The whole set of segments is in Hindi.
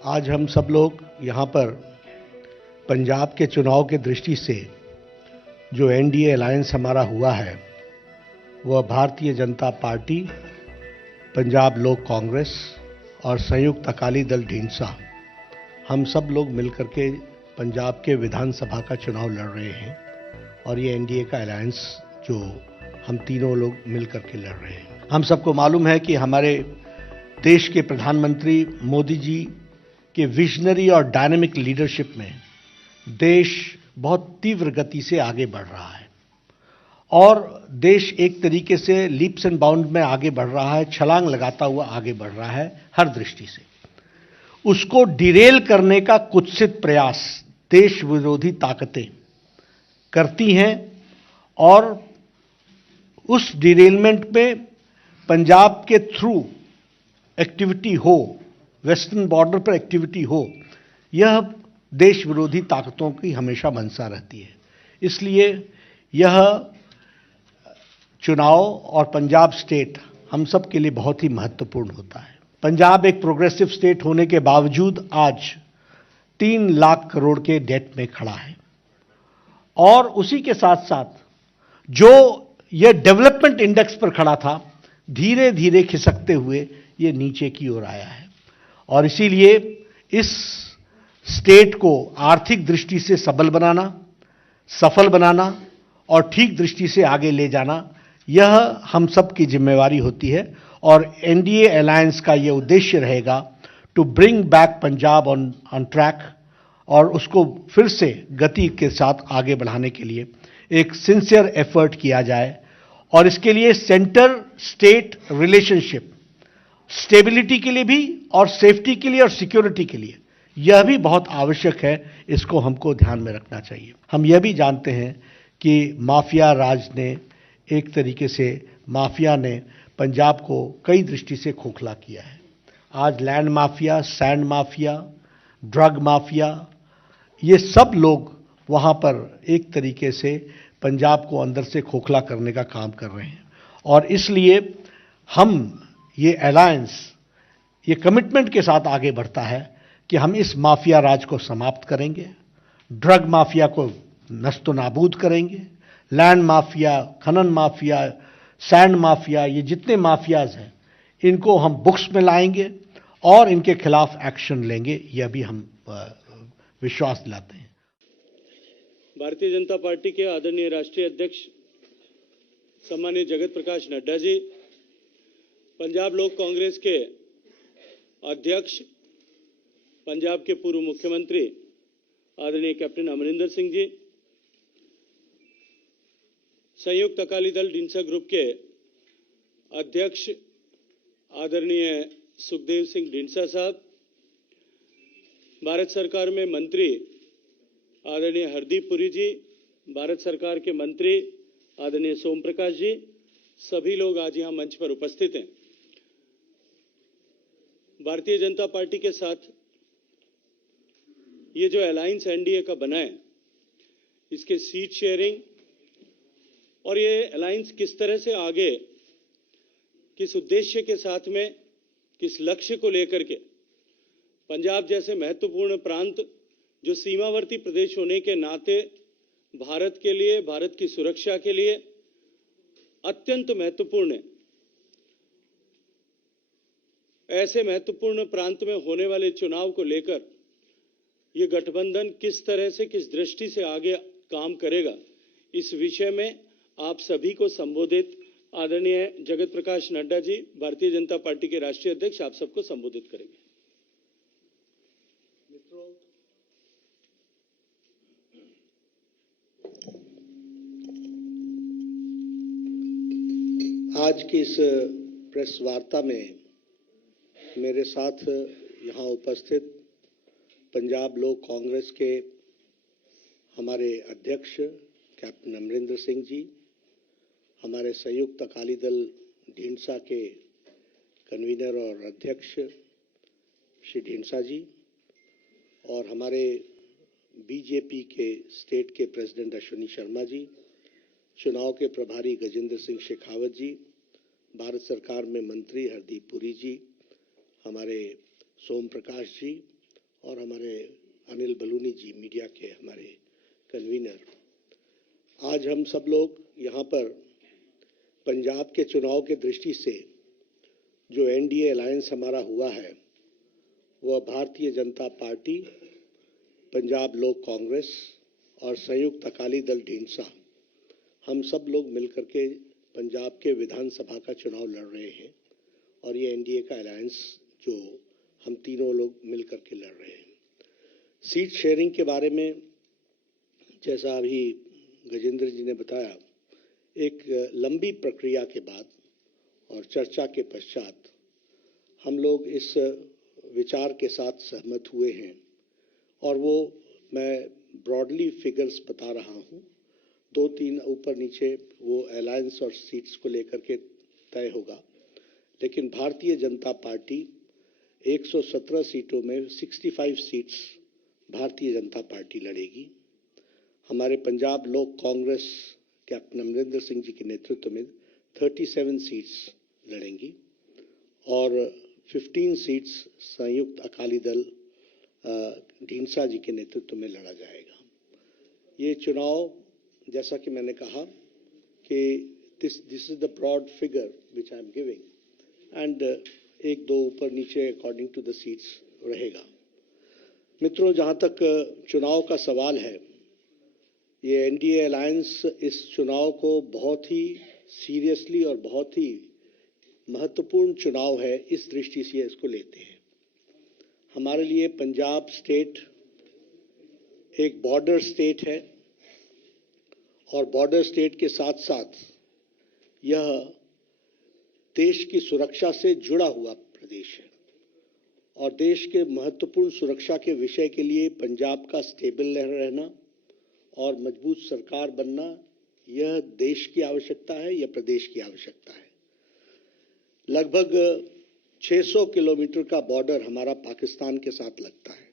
आज हम सब लोग यहाँ पर पंजाब के चुनाव की दृष्टि से जो एनडीए अलायंस हमारा हुआ है वह भारतीय जनता पार्टी, पंजाब लोक कांग्रेस और संयुक्त अकाली दल ढींसा हम सब लोग मिलकर के पंजाब के विधानसभा का चुनाव लड़ रहे हैं और ये एनडीए का अलायंस जो हम तीनों लोग मिलकर के लड़ रहे हैं। हम सबको मालूम है कि हमारे देश के प्रधानमंत्री मोदी जी के विजनरी और डायनामिक लीडरशिप में देश बहुत तीव्र गति से आगे बढ़ रहा है और देश एक तरीके से लीप्स एंड बाउंड में आगे बढ़ रहा है, छलांग लगाता हुआ आगे बढ़ रहा है हर दृष्टि से। उसको डिरेल करने का कुत्सित प्रयास देश विरोधी ताकतें करती हैं और उस डिरेलमेंट में पंजाब के थ्रू एक्टिविटी हो, वेस्टर्न बॉर्डर पर एक्टिविटी हो, यह देश विरोधी ताकतों की हमेशा मंशा रहती है। इसलिए यह चुनाव और पंजाब स्टेट हम सब के लिए बहुत ही महत्वपूर्ण होता है। पंजाब एक प्रोग्रेसिव स्टेट होने के बावजूद आज 3 लाख करोड़ के डेट में खड़ा है और उसी के साथ साथ जो यह डेवलपमेंट इंडेक्स पर खड़ा था, धीरे धीरे खिसकते हुए ये नीचे की ओर आया है और इसीलिए इस स्टेट को आर्थिक दृष्टि से सबल बनाना, सफल बनाना और ठीक दृष्टि से आगे ले जाना, यह हम सब की जिम्मेवारी होती है और एनडीए अलायंस का यह उद्देश्य रहेगा to bring back Punjab on track और उसको फिर से गति के साथ आगे बढ़ाने के लिए एक सिंसियर एफर्ट किया जाए और इसके लिए सेंटर स्टेट रिलेशनशिप स्टेबिलिटी के लिए भी और सेफ्टी के लिए और सिक्योरिटी के लिए यह भी बहुत आवश्यक है। इसको हमको ध्यान में रखना चाहिए। हम यह भी जानते हैं कि माफिया राज ने एक तरीके से माफिया ने पंजाब को कई दृष्टि से खोखला किया है। आज land mafia, sand mafia, drug mafia, ये सब लोग वहाँ पर एक तरीके से पंजाब को अंदर से खोखला करने का काम कर रहे हैं और इसलिए हम ये अलायंस ये कमिटमेंट के साथ आगे बढ़ता है कि हम इस माफिया राज को समाप्त करेंगे, ड्रग माफिया को नस्तो नाबूद करेंगे, लैंड माफिया, खनन माफिया, सैंड माफिया, ये जितने माफियाज हैं इनको हम बुक्स में लाएंगे और इनके खिलाफ एक्शन लेंगे, यह भी हम विश्वास दिलाते हैं। भारतीय जनता पार्टी के आदरणीय राष्ट्रीय अध्यक्ष सम्मानीय जगत प्रकाश नड्डा जी, पंजाब लोक कांग्रेस के अध्यक्ष, पंजाब के पूर्व मुख्यमंत्री आदरणीय कैप्टन अमरिंदर सिंह जी, संयुक्त अकाली दल ढींसा ग्रुप के अध्यक्ष आदरणीय सुखदेव सिंह ढींसा साहब, भारत सरकार में मंत्री आदरणीय हरदीप पुरी जी, भारत सरकार के मंत्री आदरणीय सोम प्रकाश जी, सभी लोग आज यहां मंच पर उपस्थित हैं। भारतीय जनता पार्टी के साथ ये जो अलायंस एनडीए का बना है, इसके सीट शेयरिंग और ये अलायंस किस तरह से आगे, किस उद्देश्य के साथ में, किस लक्ष्य को लेकर के पंजाब जैसे महत्वपूर्ण प्रांत जो सीमावर्ती प्रदेश होने के नाते भारत के लिए, भारत की सुरक्षा के लिए अत्यंत महत्वपूर्ण है, ऐसे महत्वपूर्ण प्रांत में होने वाले चुनाव को लेकर ये गठबंधन किस तरह से, किस दृष्टि से आगे काम करेगा, इस विषय में आप सभी को संबोधित आदरणीय जगत प्रकाश नड्डा जी, भारतीय जनता पार्टी के राष्ट्रीय अध्यक्ष, आप सबको संबोधित करेंगे। आज की इस प्रेस वार्ता में मेरे साथ यहाँ उपस्थित पंजाब लोक कांग्रेस के हमारे अध्यक्ष कैप्टन अमरिंदर सिंह जी, हमारे संयुक्त अकाली दल ढींसा के कन्वीनर और अध्यक्ष श्री ढींसा जी और हमारे बीजेपी के स्टेट के प्रेसिडेंट अश्विनी शर्मा जी, चुनाव के प्रभारी गजेंद्र सिंह शेखावत जी, भारत सरकार में मंत्री हरदीप पुरी जी, हमारे सोम प्रकाश जी और हमारे अनिल बलूनी जी मीडिया के हमारे कन्वीनर, आज हम सब लोग यहाँ पर पंजाब के चुनाव के दृष्टि से जो एनडीए अलायंस हमारा हुआ है वह भारतीय जनता पार्टी, पंजाब लोक कांग्रेस और संयुक्त अकाली दल ढींसा, हम सब लोग मिलकर के पंजाब के विधानसभा का चुनाव लड़ रहे हैं और ये एनडीए का अलायंस जो हम तीनों लोग मिलकर के लड़ रहे हैं। सीट शेयरिंग के बारे में जैसा अभी गजेंद्र जी ने बताया, एक लंबी प्रक्रिया के बाद और चर्चा के पश्चात हम लोग इस विचार के साथ सहमत हुए हैं और वो मैं ब्रॉडली फिगर्स बता रहा हूँ, 2-3 ऊपर नीचे वो अलायंस और सीट्स को लेकर के तय होगा। लेकिन भारतीय जनता पार्टी 117 सीटों में 65 सीट्स भारतीय जनता पार्टी लड़ेगी। हमारे पंजाब लोक कांग्रेस कैप्टन अमरिंदर सिंह जी के नेतृत्व में 37 सीट्स लड़ेंगी और 15 सीट्स संयुक्त अकाली दल ढींसा जी के नेतृत्व में लड़ा जाएगा। ये चुनाव, जैसा कि मैंने कहा कि this is the broad figure which I am giving and 1-2 ऊपर नीचे अकॉर्डिंग टू द सीट्स रहेगा। मित्रों, जहां तक चुनाव का सवाल है, ये एनडीए अलायंस इस चुनाव को बहुत ही सीरियसली और बहुत ही महत्वपूर्ण चुनाव है, इस दृष्टि से इसको लेते हैं। हमारे लिए पंजाब स्टेट एक बॉर्डर स्टेट है और बॉर्डर स्टेट के साथ साथ यह देश की सुरक्षा से जुड़ा हुआ प्रदेश है और देश के महत्वपूर्ण सुरक्षा के विषय के लिए पंजाब का स्टेबल रहना और मजबूत सरकार बनना, यह देश की आवश्यकता है, यह प्रदेश की आवश्यकता है। लगभग 600 किलोमीटर का बॉर्डर हमारा पाकिस्तान के साथ लगता है।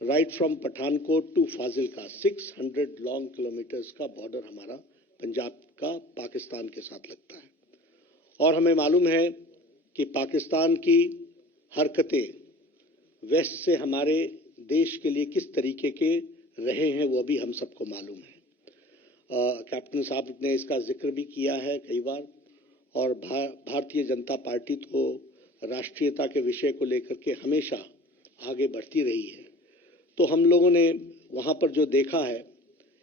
Right from Pathankot to Fazilka 600 long kilometres का बॉर्डर हमारा पंजाब का पाकिस्तान के साथ लगता है और हमें मालूम है कि पाकिस्तान की हरकतें वेस्ट से हमारे देश के लिए किस तरीके के रहे हैं, वो भी हम सबको मालूम है। कैप्टन साहब ने इसका जिक्र भी किया है कई बार और भारतीय जनता पार्टी तो राष्ट्रीयता के विषय को लेकर के हमेशा आगे बढ़ती रही है। तो हम लोगों ने वहाँ पर जो देखा है,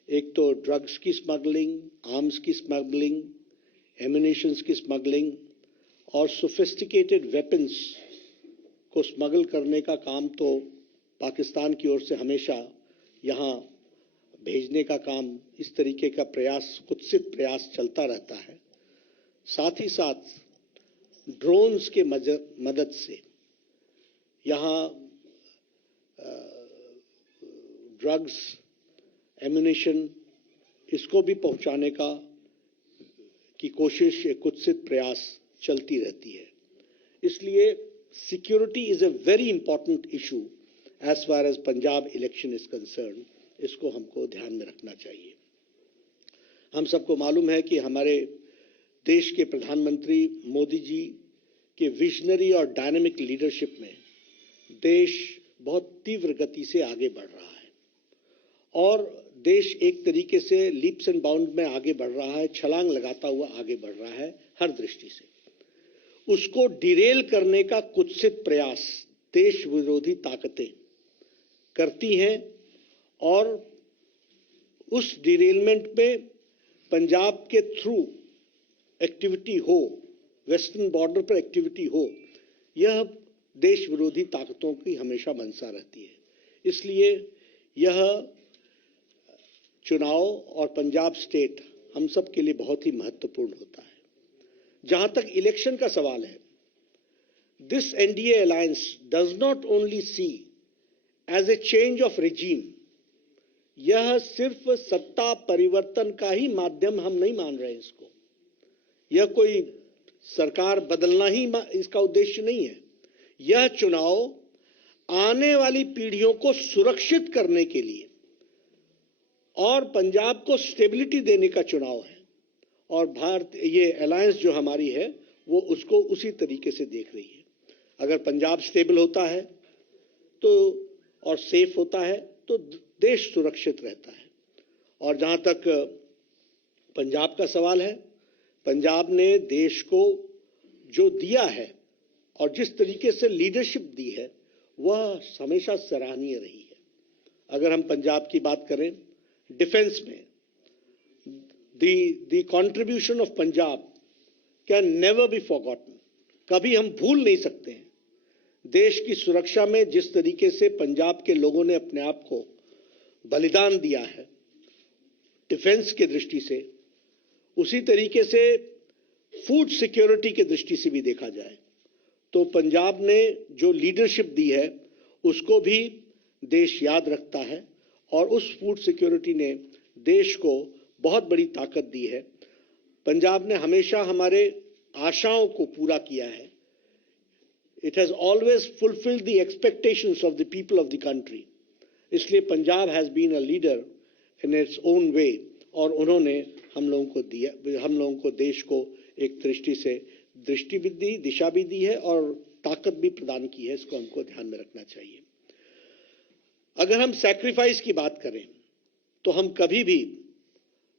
एक तो ड्रग्स की स्मगलिंग, आर्म्स की स्मगलिंग, एम्यूनिशंस की स्मगलिंग और सोफिस्टिकेटेड वेपन्स को स्मगल करने का काम तो पाकिस्तान की ओर से हमेशा यहाँ भेजने का काम, इस तरीके का प्रयास, कुत्सित प्रयास चलता रहता है। साथ ही साथ ड्रोन्स के मदद से यहाँ ड्रग्स, एम्यूनिशन, इसको भी पहुंचाने की कोशिश, एक कुत्सित प्रयास चलती रहती है। इसलिए security is a very important issue as far as Punjab election is concern. इसको हमको ध्यान में रखना चाहिए। हम सबको मालूम है कि हमारे देश के प्रधानमंत्री मोदी जी के विजनरी और डायनामिक लीडरशिप में देश बहुत तीव्र गति से आगे बढ़ रहा है और देश एक तरीके से लीप्स एंड बाउंड में आगे बढ़ रहा है, छलांग लगाता हुआ आगे बढ़ रहा है हर दृष्टि से। उसको डिरेल करने का कुत्सित प्रयास देश विरोधी ताकतें करती हैं और उस डिरेलमेंट में पंजाब के थ्रू एक्टिविटी हो, वेस्टर्न बॉर्डर पर एक्टिविटी हो, यह देश विरोधी ताकतों की हमेशा मंशा रहती है। इसलिए यह चुनाव और पंजाब स्टेट हम सब के लिए बहुत ही महत्वपूर्ण होता है। जहां तक इलेक्शन का सवाल है, this NDA alliance does not only see as a change of regime, यह सिर्फ सत्ता परिवर्तन का ही माध्यम हम नहीं मान रहे हैं इसको। यह कोई सरकार बदलना ही इसका उद्देश्य नहीं है। यह चुनाव आने वाली पीढ़ियों को सुरक्षित करने के लिए और पंजाब को स्टेबिलिटी देने का चुनाव है और ये अलायंस जो हमारी है वो उसको उसी तरीके से देख रही है। अगर पंजाब स्टेबल होता है तो और सेफ होता है तो देश सुरक्षित रहता है। और जहां तक पंजाब का सवाल है, पंजाब ने देश को जो दिया है और जिस तरीके से लीडरशिप दी है वह हमेशा सराहनीय रही है। अगर हम पंजाब की बात करें, डिफेंस में the contribution of Punjab can never be forgotten। कभी हम भूल नहीं सकते हैं देश की सुरक्षा में जिस तरीके से पंजाब के लोगों ने अपने आप को बलिदान दिया है डिफेंस के दृष्टि से, उसी तरीके से फूड सिक्योरिटी के दृष्टि से भी देखा जाए तो पंजाब ने जो लीडरशिप दी है उसको भी देश याद रखता है और उस फूड सिक्योरिटी ने देश को बहुत बड़ी ताकत दी है। पंजाब ने हमेशा हमारे आशाओं को पूरा किया है। It has always fulfilled the expectations of the people of the country. इसलिए Punjab has been a leader in its own way और उन्होंने हम लोगों को देश को एक दृष्टि से दृष्टि भी दी, दिशा भी दी है और ताकत भी प्रदान की है। इसको हमको ध्यान में रखना चाहिए। अगर हम सैक्रिफाइस की बात करें तो हम कभी भी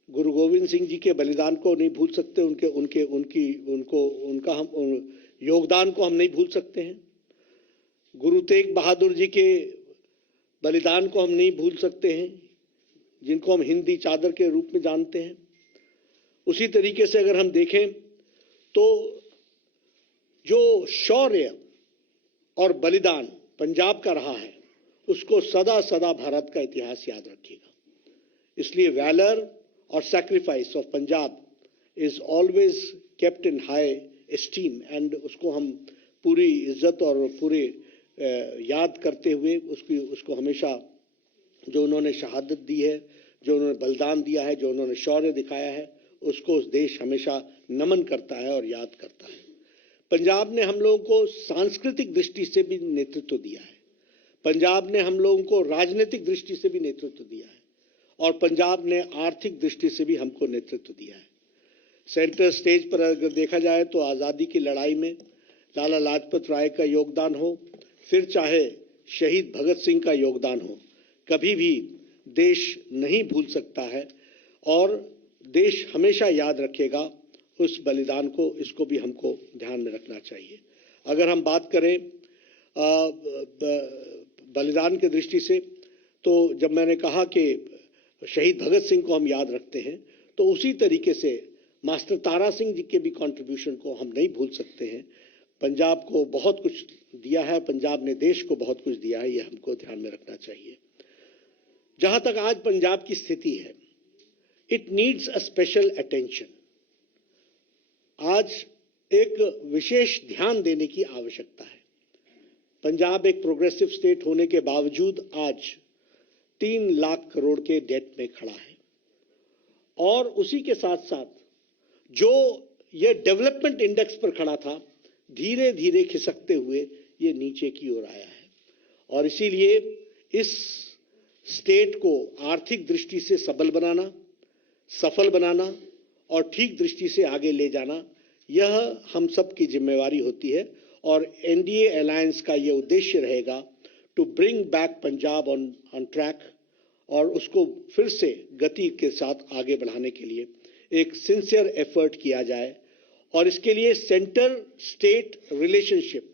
गुरु गोविंद सिंह जी के बलिदान को नहीं भूल सकते, उनका योगदान को हम नहीं भूल सकते हैं। गुरु तेग बहादुर जी के बलिदान को हम नहीं भूल सकते हैं, जिनको हम हिंदी चादर के रूप में जानते हैं। उसी तरीके से अगर हम देखें तो जो शौर्य और बलिदान पंजाब का रहा है उसको सदा सदा भारत का इतिहास याद रखेगा। इसलिए वैलर और sacrifice of Punjab is always kept in high esteem and उसको हम पूरी इज्जत और पूरे याद करते हुए उसको हमेशा जो उन्होंने शहादत दी है, जो उन्होंने बलिदान दिया है, जो उन्होंने शौर्य दिखाया है, उसको उस देश हमेशा नमन करता है और याद करता है। पंजाब ने हम लोगों को सांस्कृतिक दृष्टि से भी नेतृत्व दिया है, पंजाब ने हम लोगों को राजनीतिक दृष्टि से भी नेतृत्व दिया है और पंजाब ने आर्थिक दृष्टि से भी हमको नेतृत्व दिया है। सेंटर स्टेज पर अगर देखा जाए तो आज़ादी की लड़ाई में लाला लाजपत राय का योगदान हो, फिर चाहे शहीद भगत सिंह का योगदान हो, कभी भी देश नहीं भूल सकता है और देश हमेशा याद रखेगा उस बलिदान को। इसको भी हमको ध्यान में रखना चाहिए। अगर हम बात करें बलिदान की दृष्टि से तो जब मैंने कहा कि शहीद भगत सिंह को हम याद रखते हैं तो उसी तरीके से मास्टर तारा सिंह जी के भी कंट्रीब्यूशन को हम नहीं भूल सकते हैं। पंजाब को बहुत कुछ दिया है, पंजाब ने देश को बहुत कुछ दिया है, ये हमको ध्यान में रखना चाहिए। जहां तक आज पंजाब की स्थिति है, it needs a special attention. आज एक विशेष ध्यान देने की आवश्यकता है। पंजाब एक प्रोग्रेसिव स्टेट होने के बावजूद आज 3 लाख करोड़ के डेट में खड़ा है और उसी के साथ साथ जो ये डेवलपमेंट इंडेक्स पर खड़ा था, धीरे धीरे खिसकते हुए ये नीचे की ओर आया है और इसीलिए इस स्टेट को आर्थिक दृष्टि से सबल बनाना, सफल बनाना और ठीक दृष्टि से आगे ले जाना, यह हम सब की जिम्मेवारी होती है और एनडीए अलायंस का यह उद्देश्य रहेगा to bring back Punjab on track और उसको फिर से गति के साथ आगे बढ़ाने के लिए एक सिंसियर एफर्ट किया जाए और इसके लिए सेंटर स्टेट रिलेशनशिप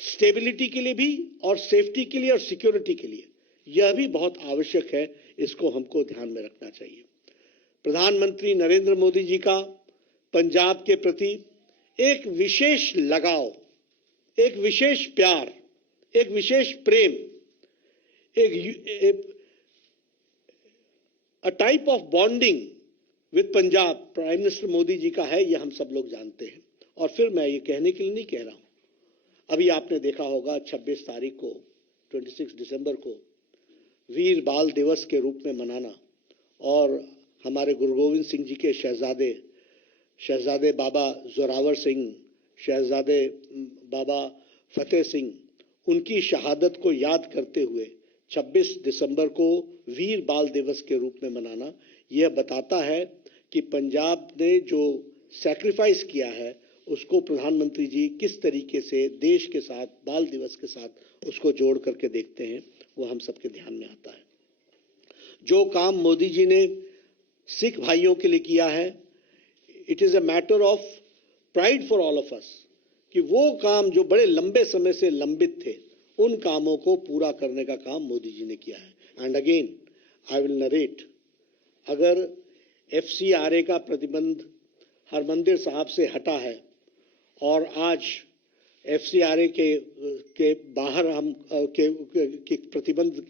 स्टेबिलिटी के लिए भी और सेफ्टी के लिए और सिक्योरिटी के लिए यह भी बहुत आवश्यक है। इसको हमको ध्यान में रखना चाहिए। प्रधानमंत्री नरेंद्र मोदी जी का पंजाब के प्रति एक विशेष लगाव, एक विशेष प्यार, एक विशेष प्रेम, a type of bonding with Punjab prime minister Modi ji का है, यह हम सब लोग जानते हैं। और फिर मैं ये कहने के लिए नहीं कह रहा हूं, अभी आपने देखा होगा 26 तारीख को 26 दिसंबर को वीर बाल दिवस के रूप में मनाना और हमारे गुरु गोविंद सिंह जी के शहजादे बाबा जोरावर सिंह, शहजादे बाबा फतेह सिंह, उनकी शहादत को याद करते हुए 26 दिसंबर को वीर बाल दिवस के रूप में मनाना, यह बताता है कि पंजाब ने जो सैक्रिफाइस किया है उसको प्रधानमंत्री जी किस तरीके से देश के साथ, बाल दिवस के साथ उसको जोड़ करके देखते हैं, वो हम सबके ध्यान में आता है। जो काम मोदी जी ने सिख भाइयों के लिए किया है, it is a matter of pride for all of us, कि वो काम जो बड़े लंबे समय से लंबित थे, उन कामों को पूरा करने का काम मोदी जी ने किया है। And again I will narrate, अगर FCRA का प्रतिबंध हरमंदिर साहब से हटा है और आज FCRA के बाहर हम के प्रतिबंध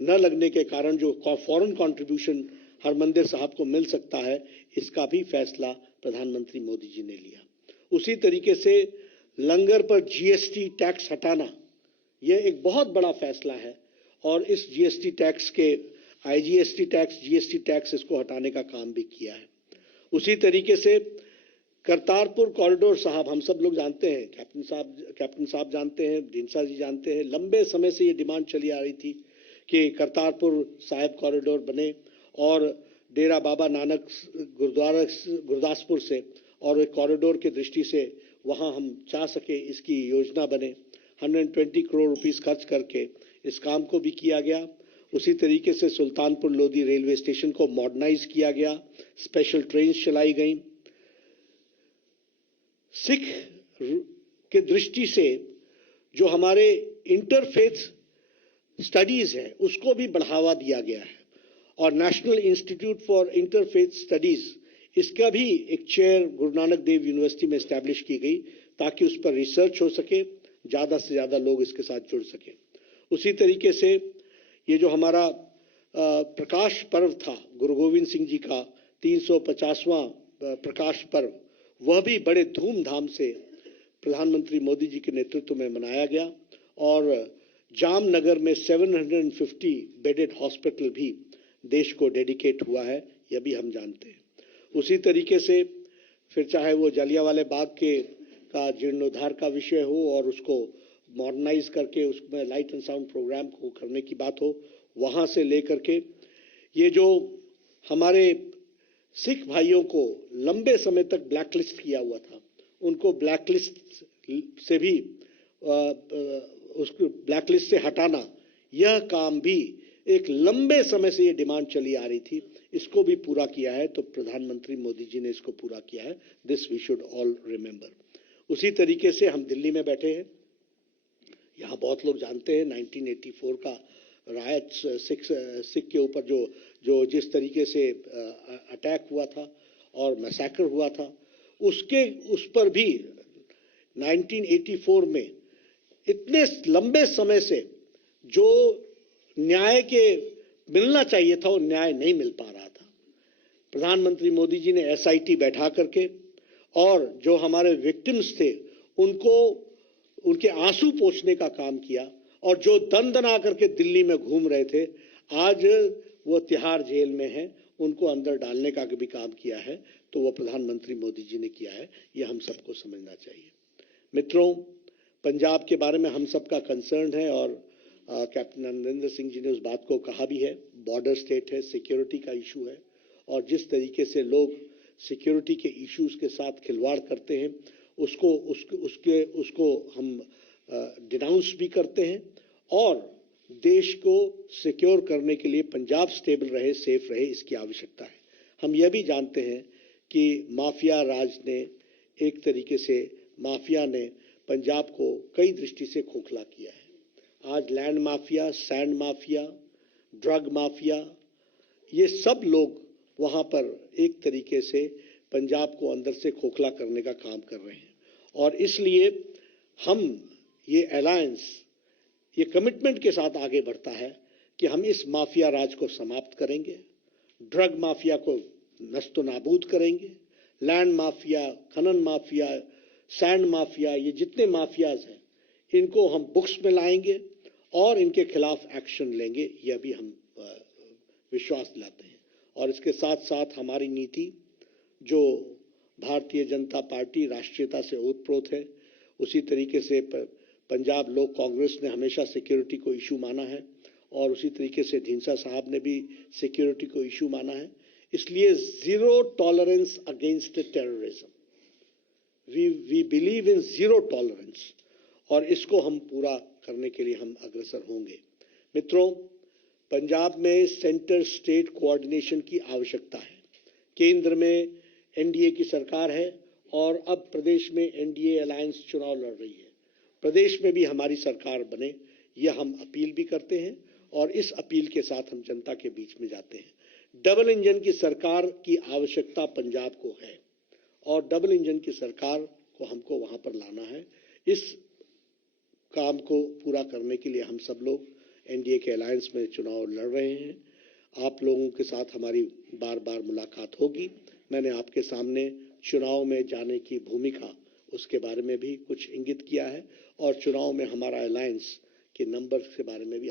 न लगने के कारण जो फॉरेन कंट्रीब्यूशन हरमंदिर साहब को मिल सकता है, इसका भी फैसला प्रधानमंत्री मोदी जी ने लिया। उसी तरीके से लंगर पर GST टैक्स हटाना, यह एक बहुत बड़ा फैसला है और इस GST टैक्स के IGST टैक्स, GST टैक्स, इसको हटाने का काम भी किया है। उसी तरीके से करतारपुर कॉरिडोर साहब, हम सब लोग जानते हैं, कैप्टन साहब जानते हैं, ढींसा जी जानते हैं, लंबे समय से ये डिमांड चली आ रही थी कि करतारपुर साहिब कॉरिडोर बने और डेरा बाबा नानक गुरुद्वारा गुरदासपुर से और एक कॉरिडोर की दृष्टि से वहां हम चाह सके इसकी योजना बने। 120 करोड़ रुपीस खर्च करके इस काम को भी किया गया। उसी तरीके से सुल्तानपुर लोधी रेलवे स्टेशन को मॉडर्नाइज किया गया, स्पेशल ट्रेन चलाई गई। सिख के दृष्टि से जो हमारे इंटरफेथ स्टडीज है, उसको भी बढ़ावा दिया गया है और national institute for interfaith studies, इसका भी एक चेयर गुरु नानक देव यूनिवर्सिटी में एस्टैब्लिश की गई ताकि उस पर रिसर्च हो सके, ज्यादा से ज्यादा लोग इसके साथ जुड़ सके। उसी तरीके से ये जो हमारा प्रकाश पर्व था, गुरु गोविंद सिंह जी का 350वां प्रकाश पर्व, वह भी बड़े धूमधाम से प्रधानमंत्री मोदी जी के नेतृत्व में मनाया गया और जामनगर में 750 बेडेड हॉस्पिटल भी देश को डेडिकेट हुआ है, यह भी हम जानते हैं। उसी तरीके से फिर चाहे वो जलियांवाला बाग का जीर्णोद्धार का विषय हो और उसको मॉडर्नाइज करके उसमें लाइट एंड साउंड प्रोग्राम को करने की बात हो, वहां से लेकर के ये जो हमारे सिख भाइयों को लंबे समय तक ब्लैकलिस्ट किया हुआ था, उनको ब्लैकलिस्ट से भी उसको ब्लैकलिस्ट से हटाना, यह काम भी एक लंबे समय से ये डिमांड चली आ रही थी, इसको भी पूरा किया है। तो प्रधानमंत्री मोदी जी ने इसको पूरा किया है। This we should all remember. उसी तरीके से हम दिल्ली में बैठे हैं, यहाँ बहुत लोग जानते हैं 1984 का रायट सिख के ऊपर जो जिस तरीके से अटैक हुआ था और मैसेकर हुआ था, उस पर भी 1984 में इतने लंबे समय से जो न्याय के मिलना चाहिए था, वो न्याय नहीं मिल पा रहा था। प्रधानमंत्री मोदी जी ने SIT बैठा करके और जो हमारे विक्टिम्स थे उनको उनके आंसू पोंछने का काम किया और जो दंदना करके दिल्ली में घूम रहे थे, आज वो तिहाड़ जेल में हैं, उनको अंदर डालने का भी काम किया है, तो वो प्रधानमंत्री मोदी जी ने किया है। ये हम सबको समझना चाहिए। मित्रों, पंजाब के बारे में हम सबका कंसर्न है और कैप्टन अमरिंदर सिंह जी ने उस बात को कहा भी है। बॉर्डर स्टेट है, सिक्योरिटी का इशू है और जिस तरीके से लोग सिक्योरिटी के इश्यूज के साथ खिलवाड़ करते हैं, उसको हम डिनाउंस भी करते हैं और देश को सिक्योर करने के लिए पंजाब स्टेबल रहे, सेफ रहे, इसकी आवश्यकता है। हम यह भी जानते हैं कि माफिया राज ने एक तरीके से माफिया ने पंजाब को कई दृष्टि से खोखला किया है। आज land mafia, sand mafia, drug mafia, ये सब लोग वहां पर एक तरीके से पंजाब को अंदर से खोखला करने का काम कर रहे हैं और इसलिए हम ये अलायंस, ये कमिटमेंट के साथ आगे बढ़ता है कि हम इस माफिया राज को समाप्त करेंगे, ड्रग माफिया को नस्तो नाबूद करेंगे, लैंड माफिया, खनन माफिया, सैंड माफिया, ये जितने माफियाज हैं इनको हम बुक्स में लाएंगे और इनके खिलाफ एक्शन लेंगे, यह भी हम विश्वास दिलाते हैं। और इसके साथ साथ हमारी नीति, जो भारतीय जनता पार्टी राष्ट्रीयता से ओतप्रोत है, उसी तरीके से पंजाब लोक कांग्रेस ने हमेशा सिक्योरिटी को इशू माना है और उसी तरीके से ढींसा साहब ने भी सिक्योरिटी को इशू माना है। इसलिए zero tolerance against terrorism, we believe in zero tolerance और इसको हम पूरा करने के लिए हम अग्रसर होंगे। मित्रों, पंजाब में सेंटर स्टेट कोऑर्डिनेशन की आवश्यकता है। केंद्र में एनडीए की सरकार है और अब प्रदेश में एनडीए अलायंस चुनाव लड़ रही है। प्रदेश में भी हमारी सरकार बने, यह हम अपील भी करते हैं और इस अपील के साथ हम जनता के बीच में जाते हैं। डबल इंजन की सरकार की आवश्यकता पंजाब को है और डबल इंजन की सरकार को हमको वहां पर लाना है। इस काम को पूरा करने के लिए हम सब लोग एनडीए के अलायंस में चुनाव लड़ रहे हैं। आप लोगों के साथ हमारी बार बार मुलाकात होगी। मैंने आपके सामने चुनाव में जाने की भूमिका उसके बारे में भी कुछ इंगित किया है और चुनाव में हमारा अलायंस के नंबर के बारे में भी